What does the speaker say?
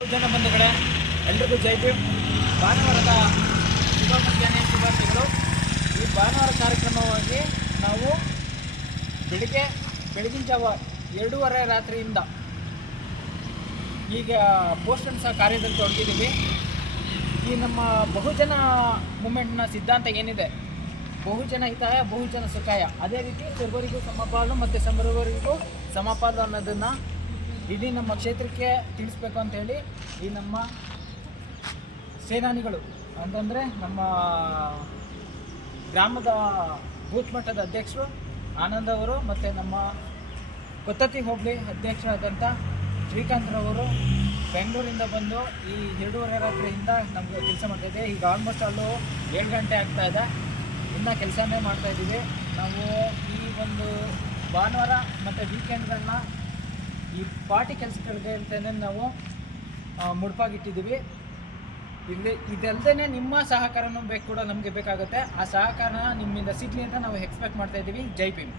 ಜನ ಬಂಧುಗಳೇ, ಎಲ್ರಿಗೂ ಜೈ ಭೀಮ್. ಭಾನುವಾರದ ಶುಭ ಮಧ್ಯಾಹ್ನ ಶುಭಾಶಯಗಳು. ಈ ಭಾನುವಾರ ಕಾರ್ಯಕ್ರಮವಾಗಿ ನಾವು ಬೆಳಗಿನ ಜಾವ 2:30 ರಾತ್ರಿಯಿಂದ ಈಗ ಪೋಸ್ಟರ್ನ ಸಹ ಕಾರ್ಯದಲ್ಲಿ ತೊಡಗಿದ್ದೀವಿ. ಈ ನಮ್ಮ ಬಹುಜನ ಮೂಮೆಂಟ್ನ ಸಿದ್ಧಾಂತ ಏನಿದೆ, ಬಹುಜನ ಹಿತಾಯ ಬಹುಜನ ಸುಖಾಯ, ಅದೇ ರೀತಿ ಸರ್ವರಿಗೂ ಸಮಪಾಲು ಮತ್ತು ಸರ್ವರಿಗೂ ಸಮಪಾಲು ಅನ್ನೋದನ್ನು ಇಡೀ ನಮ್ಮ ಕ್ಷೇತ್ರಕ್ಕೆ ತಿಳಿಸ್ಬೇಕು ಅಂಥೇಳಿ ಈ ನಮ್ಮ ಸೇನಾನಿಗಳು ಅಂತಂದರೆ ನಮ್ಮ ಗ್ರಾಮದ ಬೂತ್ ಮಟ್ಟದ ಅಧ್ಯಕ್ಷರು ಆನಂದ್ ಅವರು ಮತ್ತು ನಮ್ಮ ಕೊತ್ತತ್ತಿ ಹೋಬಳಿ ಅಧ್ಯಕ್ಷರಾದಂಥ ಶ್ರೀಕಾಂತ್ರವರು ಬೆಂಗಳೂರಿಂದ ಬಂದು ಈ 2:30 ರಾತ್ರಿಯಿಂದ ನಮಗೆ ಕೆಲಸ ಮಾಡ್ತಾಯಿದೆ. ಈಗ ಆಲ್ಮೋಸ್ಟ್ ಅಲ್ಲೂ 7 ಗಂಟೆ ಆಗ್ತಾಯಿದೆ, ಇನ್ನೂ ಕೆಲಸನೇ ಮಾಡ್ತಾಯಿದ್ದೀವಿ. ನಾವು ಈ ಒಂದು ಭಾನುವಾರ ಮತ್ತು ವೀಕೆಂಡ್ಗಳನ್ನ ಈ ಪಾರ್ಟಿ ಕೆಲಸಗಳಿಗೆ ಅಂತಲೇ ನಾವು ಮುಡುಪಾಗಿಟ್ಟಿದ್ದೀವಿ. ಇದಲ್ಲದೆ ನಿಮ್ಮ ಸಹಕಾರನೂ ಕೂಡ ನಮಗೆ ಬೇಕಾಗುತ್ತೆ. ಆ ಸಹಕಾರ ನಿಮ್ಮಿಂದ ಸಿಗಲಿ ಅಂತ ನಾವು ಎಕ್ಸ್ಪೆಕ್ಟ್ ಮಾಡ್ತಾಯಿದ್ದೀವಿ. ಜೈ ಭೀಮ್.